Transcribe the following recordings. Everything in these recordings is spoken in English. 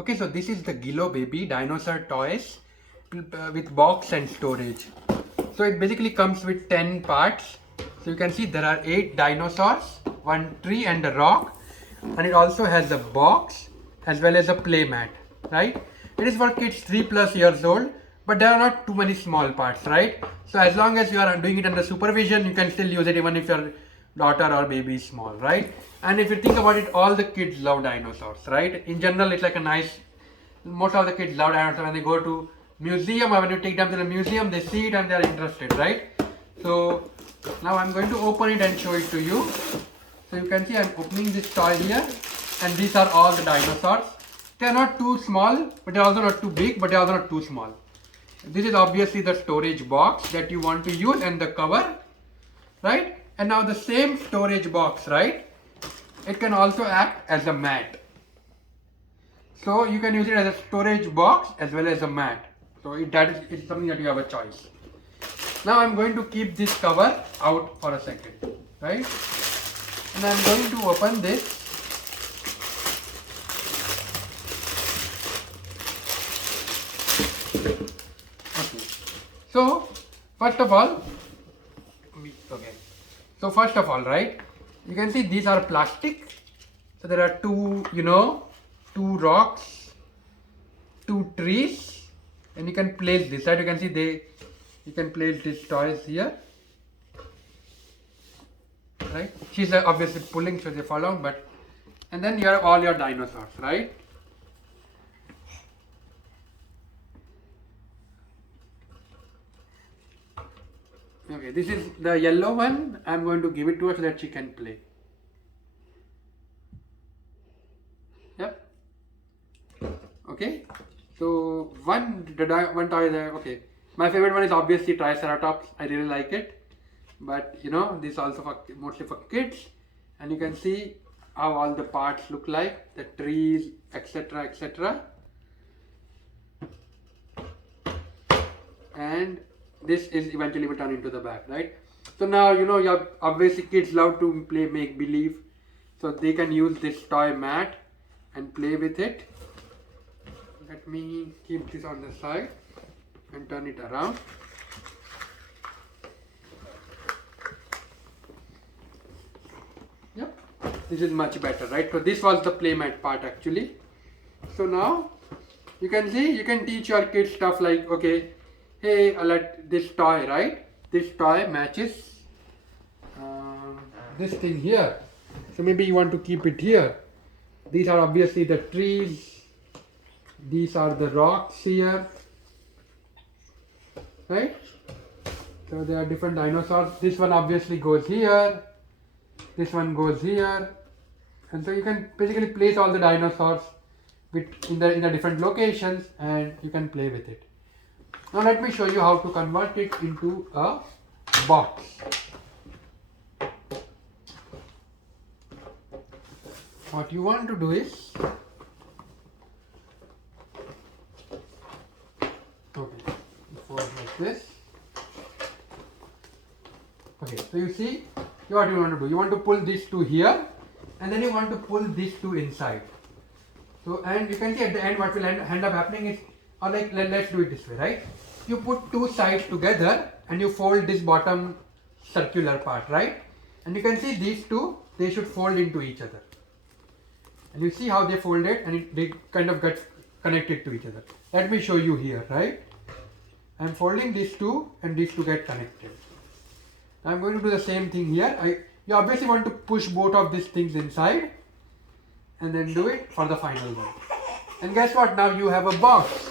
Okay, so this is the GILOBABY dinosaur toys with box and storage. So it basically comes with 10 parts. So you can see there are 8 dinosaurs, 1 tree and a rock, and it also has a box as well as a playmat, right? It is for kids 3+ years old, but there are not too many small parts, right? So as long as you are doing it under supervision, you can still use it even if your daughter or baby is small, right? And if you think about it, all the kids love dinosaurs, right? In general, it's like a nice, most of the kids love dinosaurs. When they go to museum or when you take them to the museum, they see it and they are interested, right? So now I'm going to open it and show it to you. So you can see I'm opening this toy here, and these are all the dinosaurs. They are not too small, but they are also not too big, but they are also not too small. This is obviously the storage box that you want to use and the cover, right? And now the same storage box, right? It can also act as a mat. So you can use it as a storage box as well as a mat. So it's something that you have a choice. Now I'm going to keep this cover out for a second, right? And I'm going to open this. Okay. So first of all, right, you can see these are plastic. So there are two rocks, 2 trees, and you can place this, right? You can see you can place these toys here, right? She's obviously pulling, so they fall down, and then you have all your dinosaurs, right? Okay, this is the yellow one. I'm going to give it to her so that she can play. Yep. Okay. So one toy there. Okay. My favorite one is obviously Triceratops. I really like it. But this is also mostly for kids. And you can see how all the parts look like, the trees, etc., etc. And this is eventually will turn into the back, right? So now you have obviously kids love to play make believe, so they can use this toy mat and play with it. Let me keep this on the side and turn it around. Yep, this is much better, right? So this was the playmat part actually. So now you can see, you can teach your kids stuff like, okay, hey, let this toy, right? This toy matches this thing here. So maybe you want to keep it here. These are obviously the trees. These are the rocks here, right? So there are different dinosaurs. This one obviously goes here. This one goes here. And so you can basically place all the dinosaurs in the different locations, and you can play with it. Now let me show you how to convert it into a box. What you want to do is, okay, fold like this. Okay, so you see what you want to do. You want to pull these two here, and then you want to pull these two inside. So, and you can see at the end what will end up happening is, or like let's do it this way, right? You put two sides together and you fold this bottom circular part, right? And you can see these two, they should fold into each other. And you see how they fold it, and they kind of get connected to each other. Let me show you here, right? I'm folding these two and these two get connected. I'm going to do the same thing here. You obviously want to push both of these things inside and then do it for the final one. And guess what? Now you have a box.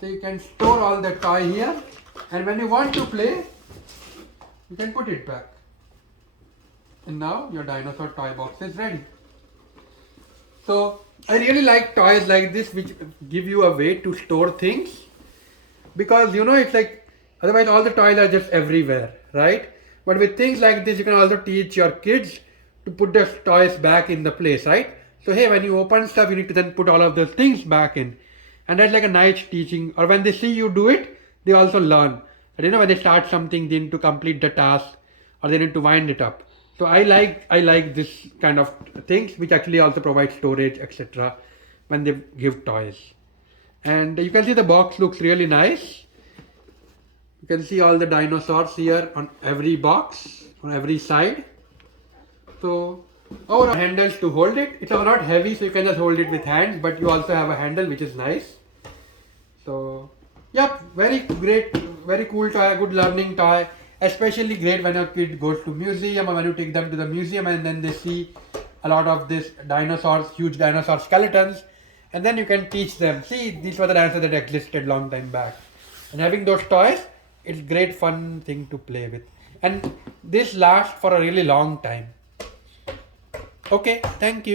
So you can store all the toy here, and when you want to play, you can put it back. And now your dinosaur toy box is ready. So I really like toys like this which give you a way to store things, because it's like, otherwise all the toys are just everywhere, right? But with things like this, you can also teach your kids to put their toys back in the place, right? So hey, when you open stuff, you need to then put all of those things back in. And that's like a nice teaching. Or when they see you do it, they also learn. But when they start something, they need to complete the task, or they need to wind it up. So I like this kind of things, which actually also provide storage, etc. when they give toys. And you can see the box looks really nice. You can see all the dinosaurs here on every box, on every side. So our handles to hold it. It's not heavy, so you can just hold it with hands, but you also have a handle, which is nice. So yep, very great, very cool toy, good learning toy. Especially great when a kid goes to museum, or when you take them to the museum and then they see a lot of this dinosaurs, huge dinosaur skeletons, and then you can teach them, see, these were the dinosaurs that existed long time back. And having those toys, it's great fun thing to play with. And this lasts for a really long time. Okay, thank you.